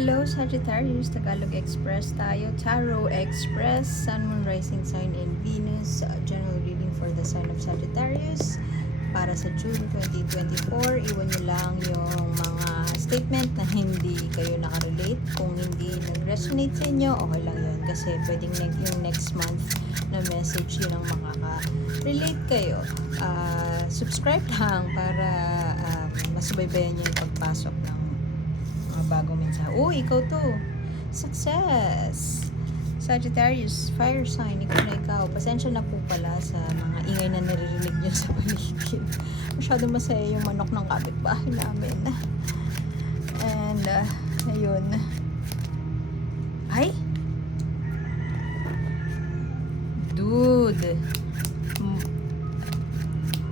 Hello Sagittarius, Tagalog Express tayo. Tarot Express, Sun, Moon, Rising Sign in Venus. General reading for the sign of Sagittarius para sa June 2024. Iwan nyo lang yung mga statement na hindi kayo nakarelate. Kung hindi nag-resonate sa inyo, okay lang yun. Kasi pwedeng yung next month na message yun ang makaka-relate kayo. Subscribe lang para masubaybayan nyo yung pagpasok ng mga bagong mensahe. Ikaw to. Success! Sagittarius, fire sign, ikaw. Pasensya na po pala sa mga ingay na naririnig nyo sa paligid. Masyado masaya yung manok ng kapitbahay namin. And, ayun. Ay! Dude!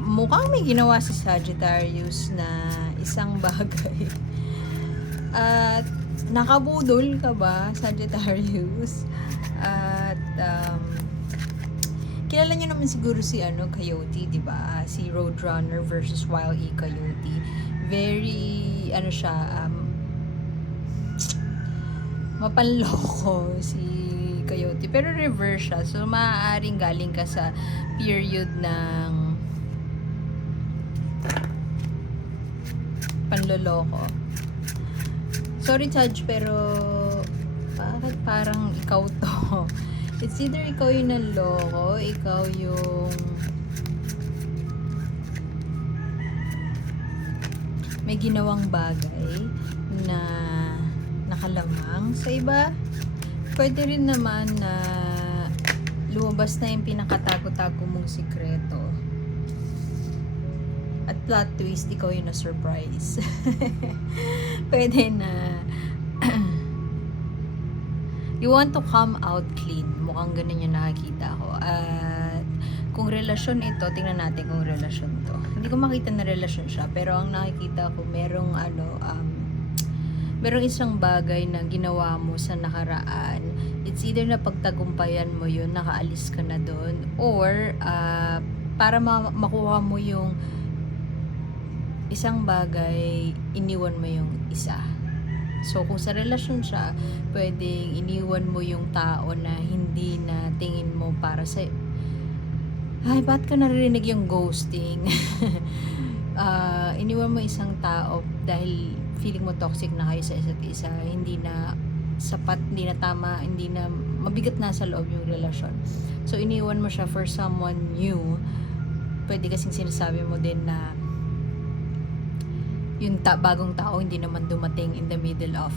Mukhang may ginawa si Sagittarius na isang bagay. At nakabudol ka ba, Sagittarius? At kilala niyo naman siguro si Coyote, 'di ba? Si Roadrunner versus Wile E. Coyote. Very siya mapanloko si Coyote, pero reverse siya. So maaaring galing ka sa period ng panloloko. Sorry, Chaj, pero bakit parang ikaw to? It's either ikaw yung nanloko, ikaw yung may ginawang bagay na nakalamang sa iba. Pwede rin naman na lumabas na yung pinakatago-tago mong sikreto. At plot twist, ikaw yung na-surprise. Pwede na you want to come out clean. Mukhang ganun yung nakikita ko. At kung relasyon ito, tingnan natin kung relasyon to. Hindi ko makita na relasyon siya, pero ang nakikita ko, merong isang bagay na ginawa mo sa nakaraan. It's either na pagtagumpayan mo yun, nakaalis ka na doon, or para makuha mo yung isang bagay, iniwan mo yung isa. So, kung sa relasyon siya, pwedeng iniwan mo yung tao na hindi na tingin mo para sa... Ay, ba't ka naririnig yung ghosting? Iniwan mo isang tao dahil feeling mo toxic na kayo sa isa't isa. Hindi na sapat, hindi na tama, hindi na mabigat na sa loob yung relasyon. So, iniwan mo siya for someone new. Pwede kasing sinasabi mo din na yung bagong tao hindi naman dumating in the middle of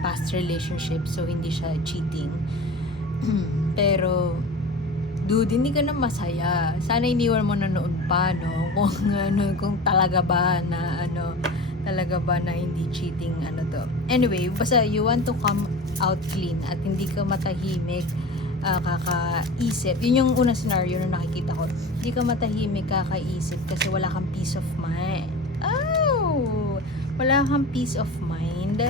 past relationship, so hindi siya cheating. Pero dude, hindi ka na masaya. Sana iniwan mo na noon pa, no? Kung talaga ba na hindi cheating to. Anyway, basta you want to come out clean at hindi ka matahimik, kakaisip. Yun yung unang scenario na nakikita ko. Hindi ka matahimik, kakaisip kasi wala kang peace of mind. Wala kang peace of mind.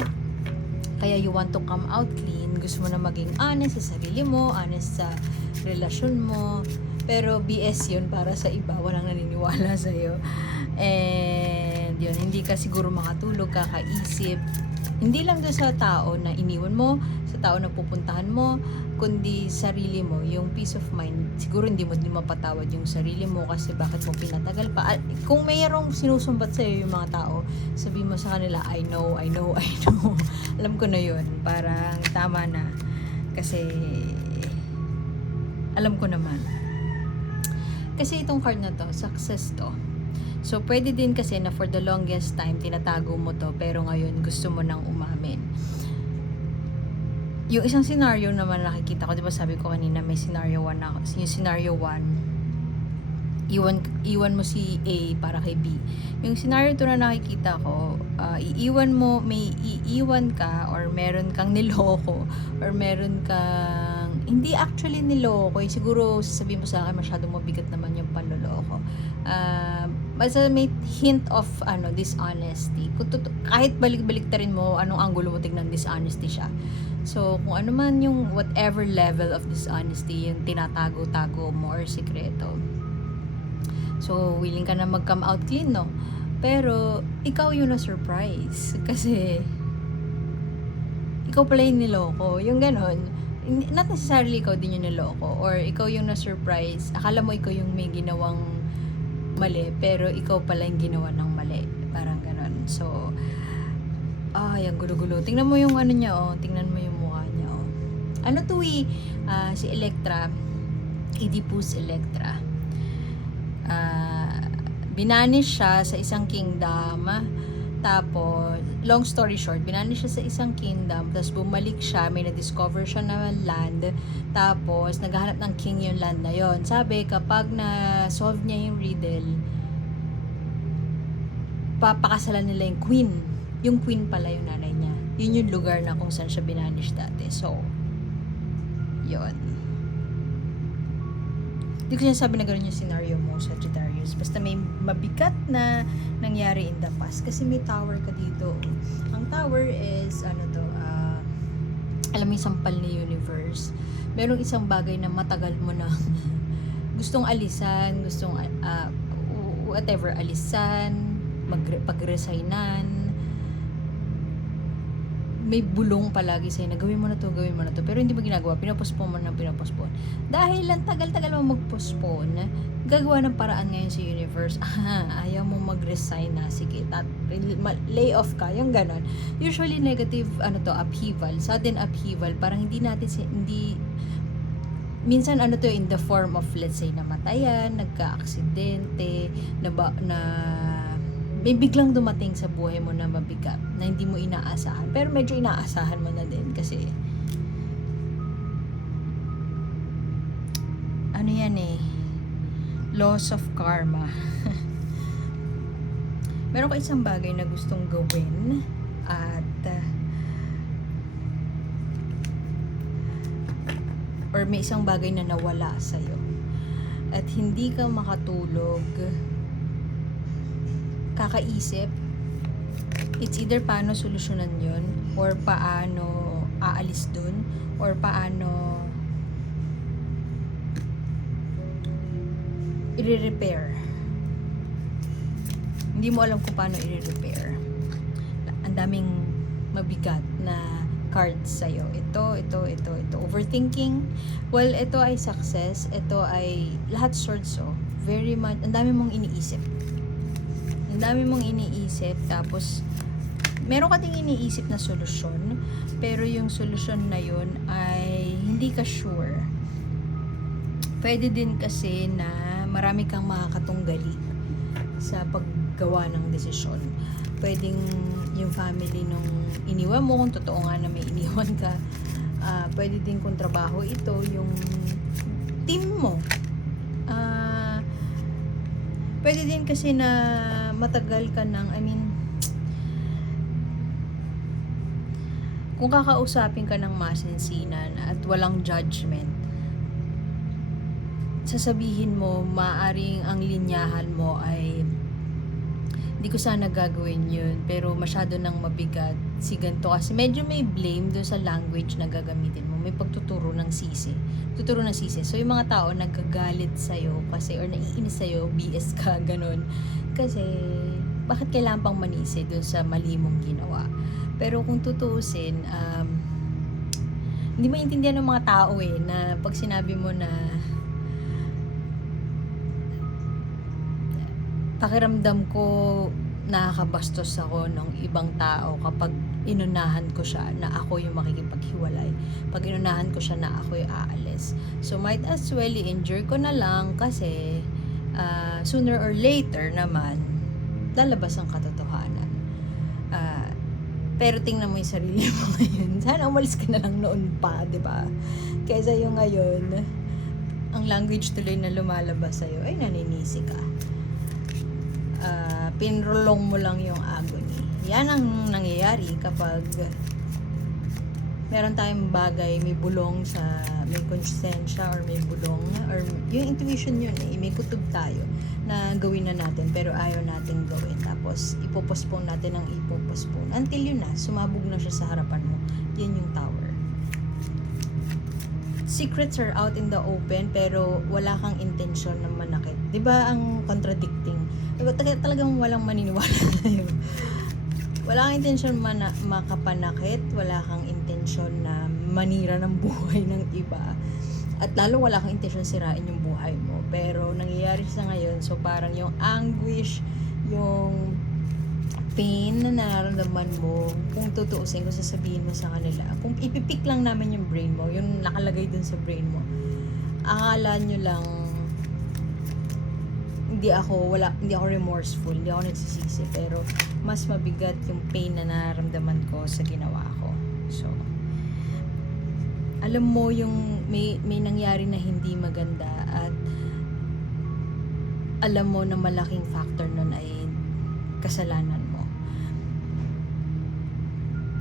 Kaya you want to come out clean. Gusto mo na maging honest sa sarili mo, honest sa relasyon mo. Pero BS yun para sa iba. Walang naniniwala sa'yo. And yun, hindi ka siguro makatulog, kakaisip. Hindi lang doon sa tao na iniwan mo, sa tao na pupuntahan mo, kundi sarili mo, yung peace of mind. Siguro hindi mo din mapatawad yung sarili mo kasi bakit mo pinatagal pa. At kung mayroong sinusumbat sa'yo yung mga tao, sabi mo sa kanila, I know. Alam ko na yun. Parang tama na. Kasi alam ko naman. Kasi itong card na to, success to. So, pwede din kasi na for the longest time, tinatago mo to, pero ngayon gusto mo nang umamin. Yung isang scenario naman nakikita ko, di ba sabi ko kanina may scenario 1 na, yung scenario 1, iwan mo si A para kay B. Yung scenario 2 na nakikita ko, may iiwan ka, or meron kang niloko, or meron kang hindi actually niloko, siguro sasabihin mo sa akin masyadong mabigat naman yung panloloko. Basta may hint of dishonesty. Kahit balik-baliktarin mo anong anggulo mo tignan, dishonesty siya. So, kung ano man yung whatever level of dishonesty, yung tinatago-tago mo or sikreto. So, willing ka na mag-come out clean, no? Pero, ikaw yung na-surprise. Kasi, ikaw pala yung niloko. Yung ganon. Not necessarily ikaw din yung niloko or ikaw yung na-surprise. Akala mo ikaw yung may ginawang mali, pero ikaw pala yung ginawa ng mali. Parang ganon. So, yung gulo-gulo. Tingnan mo yung ano niya, tingnan mo yung mukha niya, Ano to si Electra, Oedipus Electra. Binanish siya sa isang kingdom. Tapos, long story short, binanish siya sa isang kingdom. Tapos, bumalik siya. May na-discover siya na land. Tapos, naghahanap ng king yung land na yon. Sabi, kapag na-solve niya yung riddle, papakasalan nila yung queen. Yung queen pala yung nanay niya. Yun yung lugar na kung saan siya binanish dati. So, yon. Hindi ko sinasabi na gano'n yung scenario mo, Sagittarius. Basta may mabigat na nangyari in the past. Kasi may tower ka dito. Ang tower is, alam mo yung sampal ni universe. Merong isang bagay na matagal mo na gustong alisan, whatever, alisan, pag-resignan. May bulong palagi sa'yo na gawin mo na to, pero hindi mo ginagawa, pinapospone mo ng pinapospone. Dahil lang tagal-tagal mo mag-postpone, gagawa ng paraan ngayon sa universe. Ayaw mo mag-resign na, sige, lay off ka, yung ganon. Usually negative, upheaval, sudden upheaval, parang minsan in the form of, let's say, namatayan, nagka-aksidente, may biglang dumating sa buhay mo na mabigat na hindi mo inaasahan. Pero medyo inaasahan mo na din kasi loss of karma. Meron ka isang bagay na gustong gawin at or may isang bagay na nawala sa'yo at hindi ka makatulog, kakaisip, it's either paano solusyonan yun, or paano aalis dun, or paano i-repair. Hindi mo alam kung paano i-repair. Ang daming mabigat na cards sa'yo. Ito. Overthinking. Well, ito ay success. Ito ay lahat swords, very much, ang dami mong iniisip. Tapos meron ka ding iniisip na solusyon, pero yung solusyon na yun ay hindi ka sure. Pwede din kasi na marami kang makakatunggali sa paggawa ng desisyon. Pwedeng yung family nung iniwan mo, kung totoo nga na may iniwan ka. Pwede din kung trabaho ito, yung team mo. Pwede din kasi na matagal ka ng, kung kakausapin ka ng masinsinan at walang judgment, sasabihin mo, maaring ang linyahan mo ay, hindi ko sana gagawin yun, pero masyado nang mabigat, si ganito, kasi medyo may blame dun sa language na gagamitin mo, may pagtuturo ng sisi. So yung mga tao nagagalit sa'yo kasi, or naiinis sa'yo, BS ka, ganun. Kasi, bakit kailangan pang manisi dun sa mali mong ginawa? Pero kung tutuusin, hindi maintindihan ng mga tao na pag sinabi mo na pakiramdam ko nakakabastos ako ng ibang tao kapag inunahan ko siya na ako yung makikipaghiwalay. Pag inunahan ko siya na ako yung aalis. So, might as well i-endure ko na lang kasi sooner or later naman, lalabas ang katotohanan. Pero tingnan mo yung sarili mo ngayon. Sana umalis ka na lang noon pa, di ba? Kaysa yung ngayon, ang language tuloy na lumalabas sa'yo, ay naninisi ka. Pinrolong mo lang yung agony. Yan ang nangyayari kapag meron tayong bagay, may bulong sa, may konsensya or may bulong, or yung intuition yun may kutob tayo na gawin na natin pero ayaw natin gawin. Tapos ipopostpone natin ang ipopostpone until yun na, sumabog na siya sa harapan mo. Yan yung tower. Secrets are out in the open pero wala kang intention na manakit. Diba ang contradicting? Diba, talagang walang maniniwala na yun. Wala kang intention makapanakit, wala kang intention intensyon na manira ng buhay ng iba. At lalong wala kang intensyon sirain yung buhay mo. Pero nangyayari sa ngayon, so parang yung anguish, yung pain na nararamdaman mo, kung tutuusin, kung sasabihin mo sa kanila, kung ipipik lang namin yung brain mo, yung nakalagay dun sa brain mo, akala nyo lang, hindi ako remorseful, hindi ako nagsisisi, pero mas mabigat yung pain na nararamdaman ko sa ginawa ko. So, alam mo yung may nangyari na hindi maganda, at alam mo na malaking factor nun ay kasalanan mo.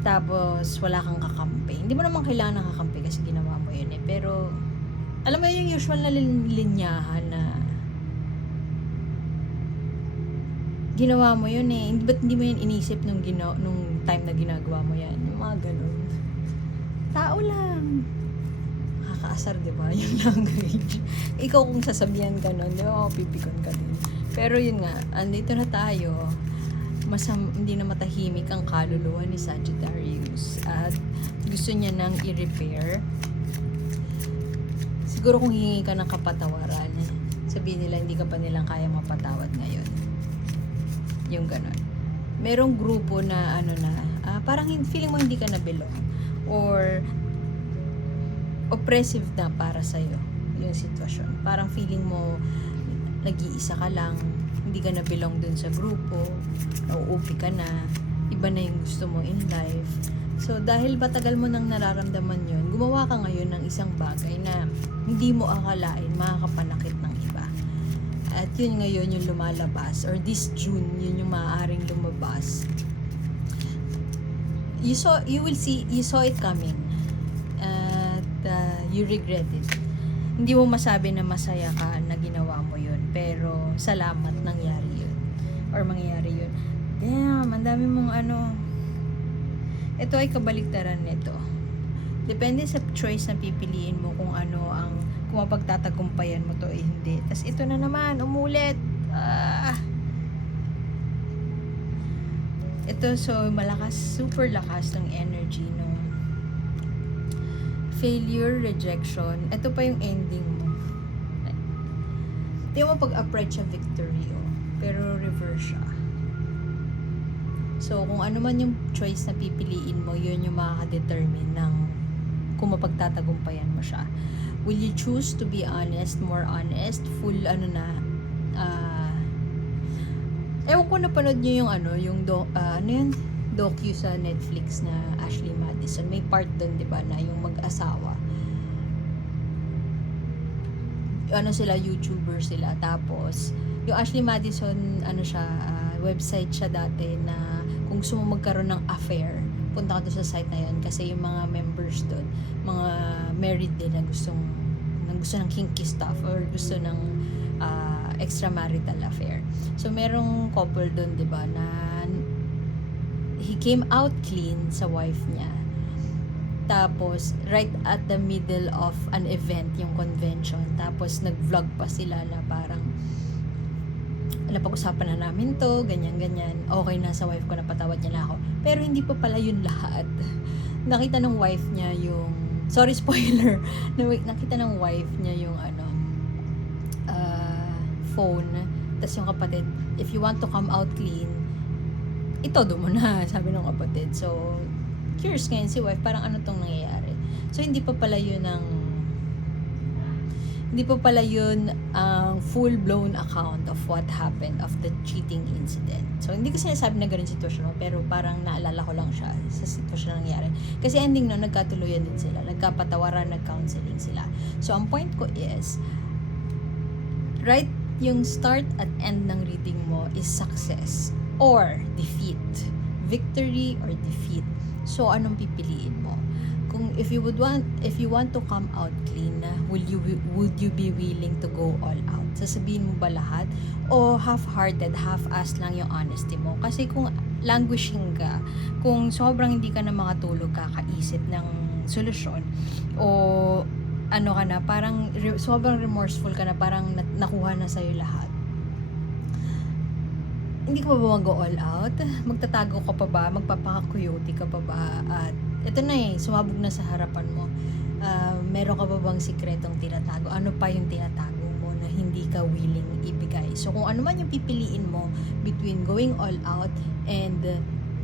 Tapos, wala kang kakampi. Hindi mo naman kailangan ng kakampi kasi ginawa mo yun eh. Pero, alam mo yung usual na linyahan na ginawa mo yun eh. Ba't hindi mo yun inisip nung time na ginagawa mo yan? Yung mga ganun. Tao lang. Nakakaasar, di ba? Yung language. Ikaw kung sasabihan ka nun, di ba? Pipikon ka din. Pero yun nga, andito na tayo. Hindi na matahimik ang kaluluwa ni Sagittarius at gusto niya nang i-repair. Siguro kung hihingi ka ng kapatawaran, sabihin nila hindi ka pa nilang kaya mapatawad ngayon. Yung ganon. Merong grupo na parang feeling mo hindi ka na belong or oppressive na para sa'yo yung sitwasyon. Parang feeling mo nag-iisa ka lang, hindi ka na belong dun sa grupo, nauupi ka na, iba na yung gusto mo in life. So, dahil matagal mo nang nararamdaman yun, gumawa ka ngayon ng isang bagay na hindi mo akalain makakapanakit ng iba. At yun ngayon yung lumalabas, or this June, yun yung maaaring lumabas. You saw it coming. At you regret it. Hindi mo masabi na masaya ka na ginawa mo yun, pero salamat nangyari yun or mangyayari yun. Damn, ang dami mong ito ay kabaliktaran nito. Depende sa choice na pipiliin mo kung kung mapagtatagumpayan mo to eh hindi. Tas ito na naman, umulit. Ito, so malakas, super lakas ng energy no. Failure, rejection. Ito pa yung ending mo. Hindi mo pag-approach sa victory, pero reverse siya. So, kung ano man yung choice na pipiliin mo, yun yung makaka-determine ng kung mapagtatagumpayan mo siya. Will you choose to be honest, more honest, full ewan ko napanood nyo yung docu sa Netflix na Ashley Madison. May part doon, 'di ba, na yung mag-asawa. Sila, YouTuber sila. Tapos yung Ashley Madison, website siya dati na kung gusto mo magkaroon ng affair, punta ka doon sa site na yun kasi yung mga members doon, mga married din na gusto ng kinky stuff or gusto ng extramarital affair. So merong couple doon, 'di ba, na he came out clean sa wife niya. Tapos, right at the middle of an event, yung convention, tapos nag-vlog pa sila na parang napag-usapan na namin to, ganyan-ganyan. Okay na sa wife ko, napatawad niya na ako. Pero hindi pa pala yun lahat. Nakita ng wife niya yung, sorry spoiler, nakita ng wife niya yung phone. Tapos yung kapatid, if you want to come out clean, itodo mo na, sabi ng kapatid. So, curious ngayon si wife, parang ano tong nangyayari. So, hindi pa pala yun ang full-blown account of what happened of the cheating incident. So, hindi ko sinasabi na ganun sitwasyon mo, pero parang naalala ko lang siya sa sitwasyon na nangyari. Kasi ending no, nagkatuluyan din sila, nagkapatawaran, nag-counseling sila. So, ang point ko is, right, yung start at end ng reading mo is success or defeat. Victory or defeat. So, anong pipiliin mo? Kung if you want to come out clean, would you be willing to go all out? Sasabihin mo ba lahat? O half-hearted, half-assed lang yung honesty mo? Kasi kung languishing ka, kung sobrang hindi ka na makatulog, kakaisip ng solusyon, o ka na, parang sobrang remorseful ka na, parang nakuha na sa'yo lahat. Hindi ka pa ba mag-go all out? Magtatago ka pa ba? Magpapaka-coyote ka pa ba? At ito na sumabog na sa harapan mo. Meron ka ba bang sikretong tinatago? Ano pa yung tinatago mo na hindi ka willing ibigay? So, kung ano man yung pipiliin mo between going all out and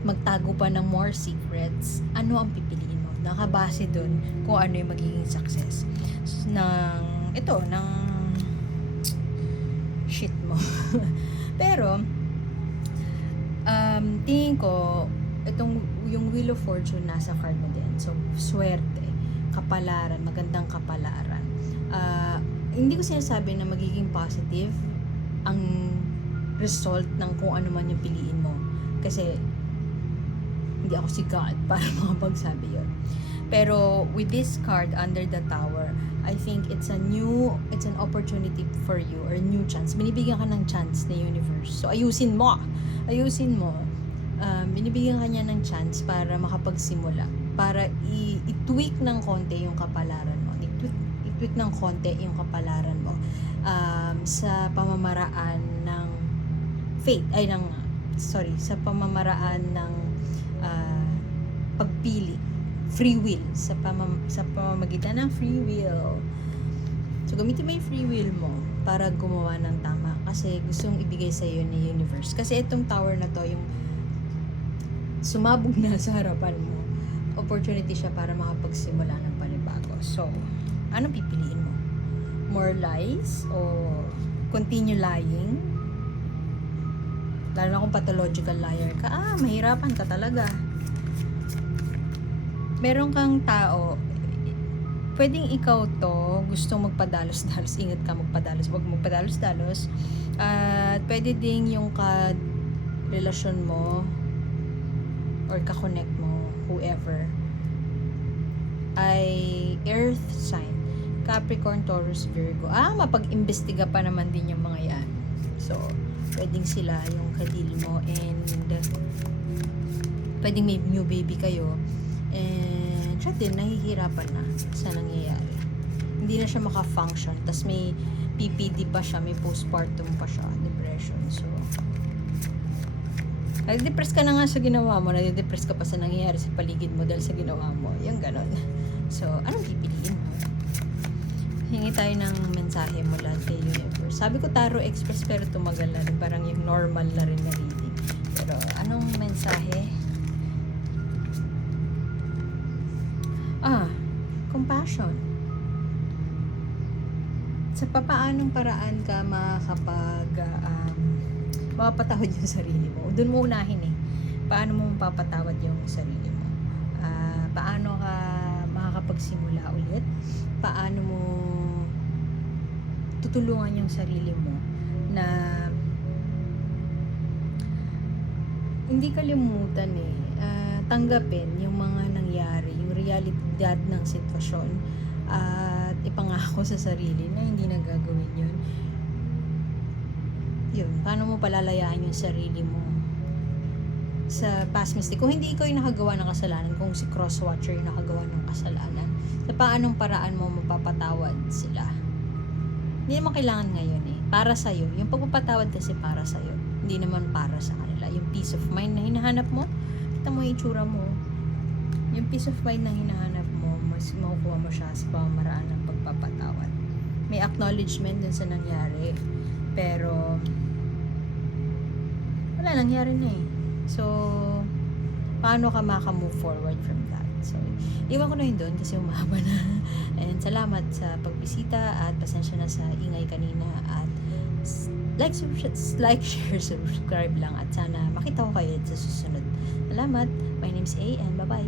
magtago pa ng more secrets, ano ang pipiliin mo? Nakabase dun kung ano yung magiging success ng shit mo. Pero, tingin ko, yung Wheel of Fortune nasa card mo din. So, swerte, kapalaran, magandang kapalaran. Hindi ko sinasabi na magiging positive ang result ng kung ano man yung piliin mo. Kasi, hindi ako si God para makapagsabi yun. Pero, with this card under the Tower, I think it's an opportunity for you or a new chance. Binibigyan ka ng chance ni universe. So, ayusin mo. Binibigyan ka niya ng chance para makapagsimula. Para i-tweak ng konti yung kapalaran mo. I-tweak ng konti yung kapalaran mo. Sa pamamaraan ng sa pamamaraan ng pagpili. Free will. Sa pamamagitan ng free will. So, gamitin mo yung free will mo para gumawa ng tama. Kasi gustong ibigay sa iyo ni universe. Kasi itong tower na to, yung sumabog na sa harapan mo, opportunity siya para makapagsimula ng panibago. So, anong pipiliin mo? More lies o continue lying? Lalo na kung pathological liar ka, mahirapan ka talaga. Meron kang tao, pwedeng ikaw to, gusto magpadalos-dalos, ingat ka magpadalos, wag magpadalos-dalos. At pwede ding yung relasyon mo or ka-connect mo, whoever, ay earth sign, Capricorn, Taurus, Virgo. Mapag-imbestiga pa naman din yung mga yan. So, pwedeng sila yung kadil mo and pwedeng may new baby kayo. And siya din, nahihirapan na sa nangyayari. Hindi na siya maka-function. Tapos may PPD pa siya, may postpartum pa siya, depression. So, nade-depress ka na nga sa ginawa mo, nade-depress ka pa sa nangyayari sa paligid mo dahil sa ginawa mo. Yung ganon. So, anong pipiliin mo? Hingi tayo ng mensahe mula kay universe. Sabi ko Tarot Express pero tumagal na rin. Parang yung normal na rin na reading. Pero, anong mensahe? Compassion. Sa papaanong paraan ka mapapatawad yung sarili mo. Doon mo unahin Paano mo mapapatawad yung sarili mo? Paano ka makakapagsimula ulit? Paano mo tutulungan yung sarili mo na hindi kalimutan tanggapin yung mga nangyari, yung realidad ng sitwasyon at ipangako sa sarili na hindi na gagawin yun. Paano mo palalayaan yung sarili mo sa past mistake? Kung hindi ikaw yung nakagawa ng kasalanan, kung si cross-watcher yung nakagawa ng kasalanan, sa paanong paraan mo mapapatawad sila? Hindi naman kailangan ngayon para sa'yo. Yung pagpapatawad kasi para sa'yo, hindi naman para sa kanila. Yung peace of mind na hinahanap mo, kita mo yung itsura mo, yung peace of mind na hinahanap mo, mas makukuha mo siya sa pamamaraan ng pagpapatawad. May acknowledgement dun sa nangyari, pero wala, nangyari na So, paano ka maka-move forward from that? So, iwan ko na yun doon kasi umahaba na. And salamat sa pagbisita at pasensya na sa ingay kanina at like, share, subscribe lang at sana makita ko kayo sa susunod. Salamat. My name's A and bye-bye.